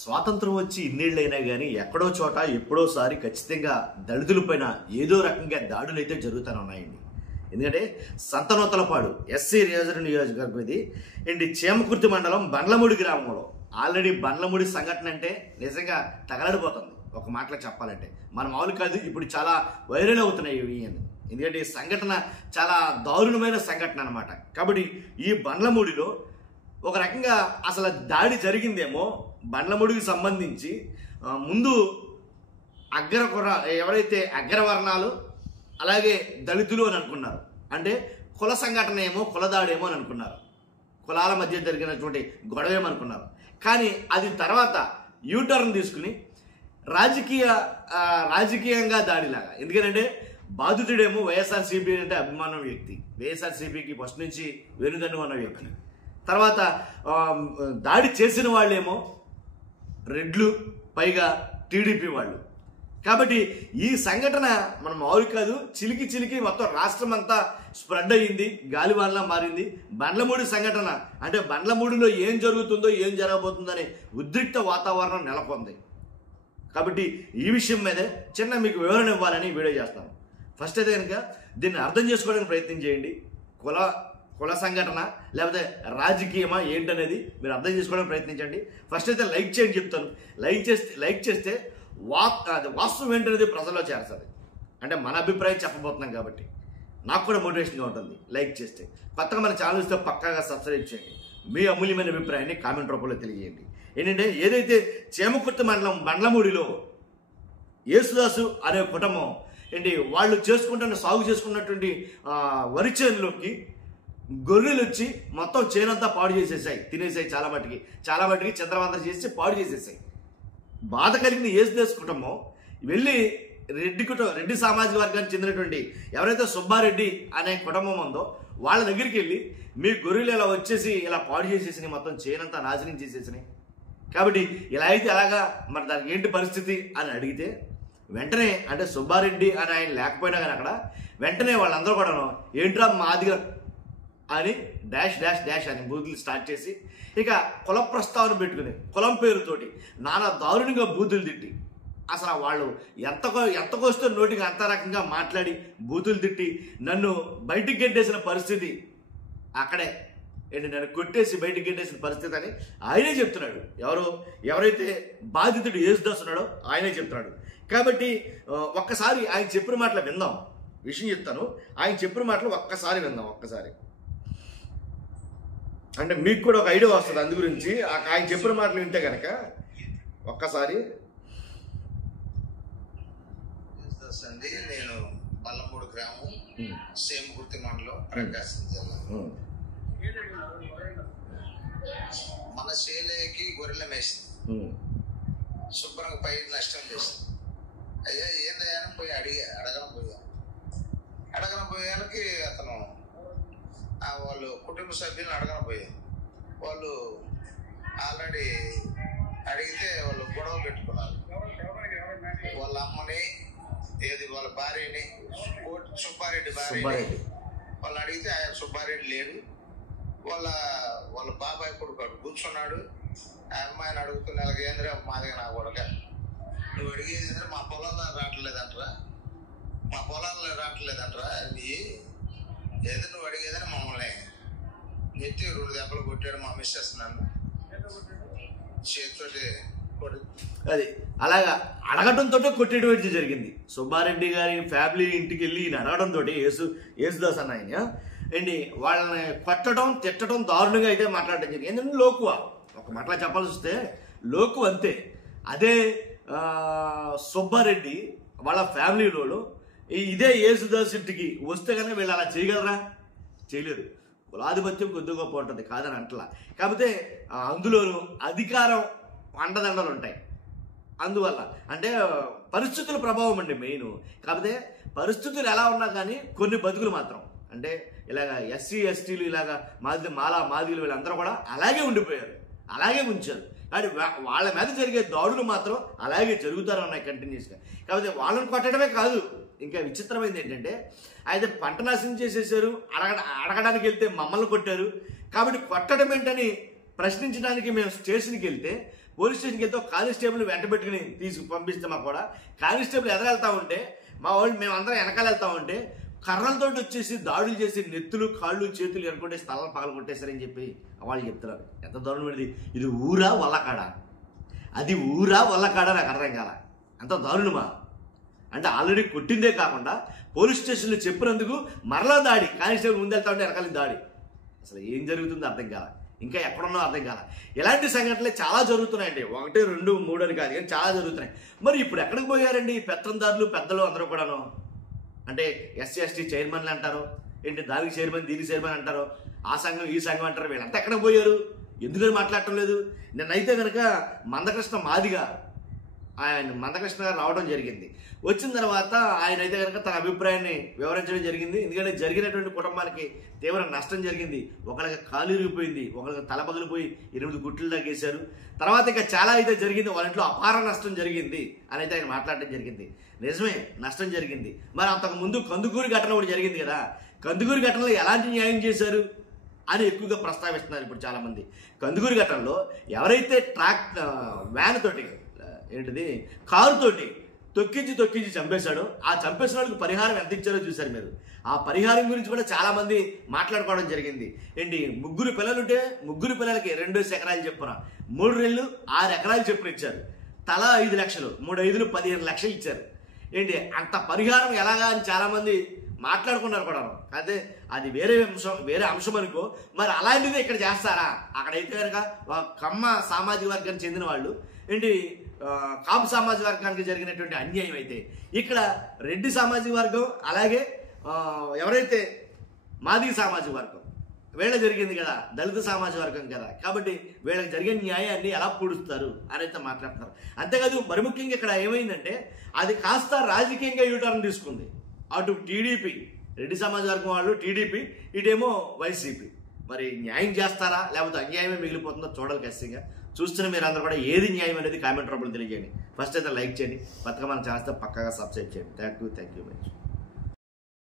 స్వాతంత్రం వచ్చి ఇన్నేళ్ళైనా కానీ ఎక్కడో చోట ఎప్పుడోసారి ఖచ్చితంగా దళితులపైన ఏదో రకంగా దాడులు అయితే జరుగుతూనే ఉన్నాయండి. ఎందుకంటే సంతనూతలపాడు ఎస్సీ రిజర్వ్ నియోజకవర్గం ఇది ఏంటి చేమకుర్తి మండలం బండ్లమూడి గ్రామంలో ఆల్రెడీ బండ్లమూడి సంఘటన అంటే నిజంగా తగలడిపోతుంది. ఒక మాటలో చెప్పాలంటే మన మామూలు కాదు, ఇప్పుడు చాలా వైరల్ అవుతున్నాయి ఇవి. ఎందుకంటే ఈ సంఘటన చాలా దారుణమైన సంఘటన అనమాట. కాబట్టి ఈ బండ్లమూడిలో ఒక రకంగా అసలు దాడి జరిగిందేమో బండ్లమూడికి సంబంధించి ముందు ఎవరైతే అగ్రవర్ణాలు అలాగే దళితులు అని అనుకున్నారు. అంటే కుల సంఘటన ఏమో కులదాడేమో అని అనుకున్నారు, కులాల మధ్య జరిగినటువంటి గొడవేమనుకున్నారు. కానీ అది తర్వాత యూటర్న్ తీసుకుని రాజకీయంగా దాడిలాగా. ఎందుకంటే బాధితుడేమో వైఎస్ఆర్సీపీ అంటే అభిమానం వ్యక్తి, వైఎస్ఆర్సీపీకి ఫస్ట్ నుంచి వెనుదన్ను ఉన్న వ్యక్తి. తర్వాత దాడి చేసిన వాళ్ళేమో రెడ్లు, పైగా టీడీపీ వాళ్ళు. కాబట్టి ఈ సంఘటన మనం మామూలు కాదు, చిలికి మొత్తం రాష్ట్రం అంతా స్ప్రెడ్ అయ్యింది, గాలివానలా మారింది. బండ్లమూడి సంఘటన అంటే బండ్లమూడిలో ఏం జరుగుతుందో ఏం జరగబోతుందనే ఉద్రిక్త వాతావరణం నెలకొంది. కాబట్టి ఈ విషయం మీదే చిన్న మీకు వివరణ ఇవ్వాలని వీడియో చేస్తాను. ఫస్ట్ అయితే కనుక దీన్ని అర్థం చేసుకోవడానికి ప్రయత్నం చేయండి. కుల సంఘటన లేకపోతే రాజకీయమా ఏంటనేది మీరు అర్థం చేసుకోవడానికి ప్రయత్నించండి. ఫస్ట్ అయితే లైక్ చేయండి చెప్తాను. లైక్ చేస్తే వాస్తవం ఏంటనేది ప్రజల్లో చేరుతుంది. అంటే మన అభిప్రాయం చెప్పబోతున్నాం కాబట్టి నాకు కూడా మోటివేషన్గా ఉంటుంది. లైక్ చేస్తే కొత్తగా మన ఛానల్ ఇస్తే పక్కాగా సబ్స్క్రైబ్ చేయండి. మీ అమూల్యమైన అభిప్రాయాన్ని కామెంట్ రూపంలో తెలియజేయండి. ఏంటంటే ఏదైతే చేమకుర్తి మండలం బండ్లమూడిలో యేసుదాసు అనే కుటుంబం ఏంటి వాళ్ళు సాగు చేసుకున్నటువంటి వరి చేనులోకి గొర్రెలు వచ్చి మొత్తం చేనంతా పాడు చేసేసాయి, తినేసాయి. చాలా మటుకి చంద్రవందన చేసి పాడు చేసేసాయి. బాధ కలిగిన యేసుదాసు కుటుంబం వెళ్ళి రెడ్డి సామాజిక వర్గానికి చెందినటువంటి ఎవరైతే సుబ్బారెడ్డి అనే కుటుంబం ఉందో వాళ్ళ దగ్గరికి వెళ్ళి మీ గొర్రెలు ఇలా వచ్చేసి ఇలా పాడు చేసేసినాయి, మొత్తం చేనంతా నాశనం చేసేసినాయి. కాబట్టి ఇలా అయితే అలాగా మరి దానికి ఏంటి పరిస్థితి అని అడిగితే వెంటనే అంటే సుబ్బారెడ్డి అని ఆయన లేకపోయినా కానీ అక్కడ వెంటనే వాళ్ళందరూ కూడాను ఏంట్రా మాదిగా అని డాష్ అని బూతులు స్టార్ట్ చేసి ఇక కుల ప్రస్తావన పెట్టుకుని కులం పేరుతోటి నానా దారుణంగా బూతులు తిట్టి అసలు వాళ్ళు ఎంతకొస్తే నోటికి అంత రకంగా మాట్లాడి బూతులు తిట్టి నన్ను బయటికి గెట్టేసిన పరిస్థితి అక్కడే ఏంటి, నన్ను కొట్టేసి బయటికి గెట్టేసిన పరిస్థితి అని ఆయనే చెప్తున్నాడు. ఎవరైతే బాధితుడు యేసుదాసు ఉన్నాడో ఆయనే చెప్తున్నాడు. కాబట్టి ఒక్కసారి ఆయన చెప్పిన మాటలు విందాం. విషయం చెప్తాను, ఆయన చెప్పిన మాటలు ఒక్కసారి విందాం. అంటే మీకు కూడా ఒక ఐడియా వస్తుంది అందు గురించి. ఆయన చెప్పిన మాటలు వింటే కనుక ఒక్కసారి. అండి, నేను బల్లమూడి గ్రామం, చేమకుర్తి మండలం, ప్రకాశం జిల్లా. మన చేలేకి గొర్రెల మేసింది, శుభ్రంగా పై నష్టం చేసింది. అయ్యా ఏందయ్యా పోయి అడగన పోయానికి అతను వాళ్ళు కుటుంబ సభ్యులను అడగనపోయారు. వాళ్ళు ఆల్రెడీ అడిగితే వాళ్ళు గొడవ పెట్టుకున్నారు. వాళ్ళ అమ్మని వాళ్ళ భార్యని సుబ్బారెడ్డి భార్యని వాళ్ళు అడిగితే ఆయన సుబ్బారెడ్డి లేడు, వాళ్ళ బాబాయ్ కొడుకు కూర్చున్నాడు. ఆ అమ్మాయిని అడుగుతున్న ఏంద్రా మాదిగా నా కొడక, నువ్వు అడిగేది ఏంద్రా మా పొలాల్లో రావట్లేదంటరా ఏదో నువ్వు అడిగేదని మమ్మల్ని నెత్తి 2 దెబ్బలు కొట్టాడు మా మిస్సెస్ నన్ను చేతితోటి. అది అలాగా అడగడంతో కొట్టేటువంటి జరిగింది. సుబ్బారెడ్డి గారి ఫ్యామిలీ ఇంటికి వెళ్ళి ఈయన అడగడంతో యేసుదాస్ అన్న ఆయన ఏంటి వాళ్ళని కొట్టడం తిట్టడం దారుణంగా అయితే మాట్లాడడం జరిగింది. ఎందుకంటే లోకువ ఒక మాటలా చెప్పాల్సి వస్తే లోకు అంతే. అదే సుబ్బారెడ్డి వాళ్ళ ఫ్యామిలీలో ఇదే యేసుదాస్ ఇంటికి వస్తే కనుక వీళ్ళు అలా చేయగలరా? చేయలేరు. కులాధిపత్యం కొద్ది గొప్ప ఉంటుంది, కాదని అంటలా. కాకపోతే అందులోనూ అధికారం అండదండలు ఉంటాయి. అందువల్ల అంటే పరిస్థితుల ప్రభావం అండి మెయిన్. కాకపోతే పరిస్థితులు ఎలా ఉన్నా కానీ కొన్ని బతుకులు మాత్రం అంటే ఇలాగ ఎస్సీ ఎస్టీలు ఇలాగ మాదిగలు వీళ్ళందరూ కూడా అలాగే ఉండిపోయారు, అలాగే ఉంచారు. కానీ వాళ్ళ మీద జరిగే దాడులు మాత్రం అలాగే జరుగుతూనే ఉన్నాయి కంటిన్యూస్గా. కాకపోతే వాళ్ళని కొట్టడమే కాదు, ఇంకా విచిత్రమైంది ఏంటంటే అయితే పంట నాశనం చేసేసారు, అడగడానికి వెళ్తే మమ్మల్ని కొట్టారు. కాబట్టి కొట్టడం ఏంటని ప్రశ్నించడానికి మేము స్టేషన్కి వెళ్తే పోలీస్ స్టేషన్కి వెళ్తే కానిస్టేబుల్ వెంట పెట్టుకుని పంపిస్తామా కూడా కానిస్టేబుల్ ఎదురెళ్తా ఉంటే మా వాళ్ళు మేమందరం వెనకాల వెళ్తా ఉంటే కర్రలతో వచ్చేసి దాడులు చేసి నెత్తులు కాళ్ళు చేతులు ఎనుకుంటే స్థలాలు పగలు కొట్టేశారని చెప్పి వాళ్ళు చెప్తున్నారు. ఎంత దారుణమైనది! ఇది ఊరా వల్లకాడ? అది ఊరా వల్లకాడ నాకు అర్థం కాల. అంత దారుణమా? అంటే ఆల్రెడీ కొట్టిందే కాకుండా పోలీస్ స్టేషన్లో చెప్పినందుకు మరలా దాడి, కానిస్టేబుల్ ముందెళ్తా ఉంటే వెనకాల దాడి. అసలు ఏం జరుగుతుందో అర్థం కాల, ఇంకా ఎక్కడున్నో అర్థం కాల. ఇలాంటి సంఘటనలు చాలా జరుగుతున్నాయండి. 1, 2, 3 అని కాదు కానీ చాలా జరుగుతున్నాయి. మరి ఇప్పుడు ఎక్కడికి పోయారండి పెత్తందారులు పెద్దలు అందరూ కూడాను? అంటే ఎస్సీ ఎస్టీ చైర్మన్లు అంటారు ఏంటి, దానికి చైర్మన్ దీనికి చైర్మన్ అంటారు, ఆ సంఘం ఈ సంఘం అంటారు. వీళ్ళంతా ఎక్కడికి పోయారు? ఎందుకని మాట్లాడటం లేదు? నిన్నైతే కనుక మందకృష్ణ మాదిగా ఆయన మందకృష్ణ గారు రావడం జరిగింది. వచ్చిన తర్వాత ఆయన అయితే కనుక తన అభిప్రాయాన్ని వివరించడం జరిగింది. ఎందుకంటే జరిగినటువంటి కుటుంబానికి తీవ్ర నష్టం జరిగింది. ఒకరికి కాలు ఇరిగిపోయింది, ఒకరికి తల పగిలిపోయి 8 గుట్లు తగ్గేశారు. తర్వాత ఇంకా చాలా అయితే జరిగింది, వాళ్ళ ఇంట్లో అపార నష్టం జరిగింది అని అయితే ఆయన మాట్లాడటం జరిగింది. నిజమే, నష్టం జరిగింది. మరి అంతకు ముందు కందుకూరు ఘటన కూడా జరిగింది కదా, కందుకూరు ఘటనలో ఎలాంటి న్యాయం చేశారు అని ఎక్కువగా ప్రస్తావిస్తున్నారు ఇప్పుడు చాలామంది. కందుకూరు ఘటనలో ఎవరైతే వ్యాన్ తోటి ఏంటిది కారుతోటి తొక్కించి చంపేశాడో ఆ చంపేసిన వాళ్ళకి పరిహారం ఎంత ఇచ్చారో చూశారు మీరు. ఆ పరిహారం గురించి కూడా చాలా మంది మాట్లాడుకోవడం జరిగింది. ఏంటి, 3 పిల్లలుంటే 3 పిల్లలకి 2 ఎకరాలు చెప్పున 3 నెలలు 6 ఎకరాలు చెప్పున ఇచ్చారు. తలా 5 లక్షలు, 3 5 15 లక్షలు ఇచ్చారు. ఏంటి అంత పరిహారం ఎలాగా అని చాలా మంది మాట్లాడుకున్నారు కూడా. అదే అది వేరే అంశం అనుకో. మరి అలాంటిది ఇక్కడ చేస్తారా? అక్కడైతే కనుక కమ్మ సామాజిక వర్గానికి చెందిన వాళ్ళు ఏంటి కాపు సామాజిక వర్గానికి జరిగినటువంటి అన్యాయం అయితే ఇక్కడ రెడ్డి సామాజిక వర్గం అలాగే ఎవరైతే మాదిగ సామాజిక వర్గం వీళ్ళ జరిగింది కదా, దళిత సామాజిక వర్గం కదా, కాబట్టి వీళ్ళకి జరిగిన న్యాయాన్ని ఎలా పూడుస్తారు అని అయితే మాట్లాడుతున్నారు. అంతేకాదు మరి ముఖ్యంగా ఇక్కడ ఏమైందంటే అది కాస్త రాజకీయంగా యూటర్న్ తీసుకుంది. అటు టీడీపీ రెడ్డి సమాజ వర్గం వాళ్ళు టీడీపీ, ఇటేమో వైసీపీ. మరి న్యాయం చేస్తారా లేకపోతే అన్యాయమే మిగిలిపోతుందో చూడాలి. ఖచ్చితంగా చూస్తున్న మీరు అందరూ కూడా ఏది న్యాయం అనేది కామెంట్ రూపంలో తెలియజేయండి. ఫస్ట్ అయితే లైక్ చేయండి, మన ఛానల్ పక్కగా సబ్స్క్రైబ్ చేయండి. Thank you much.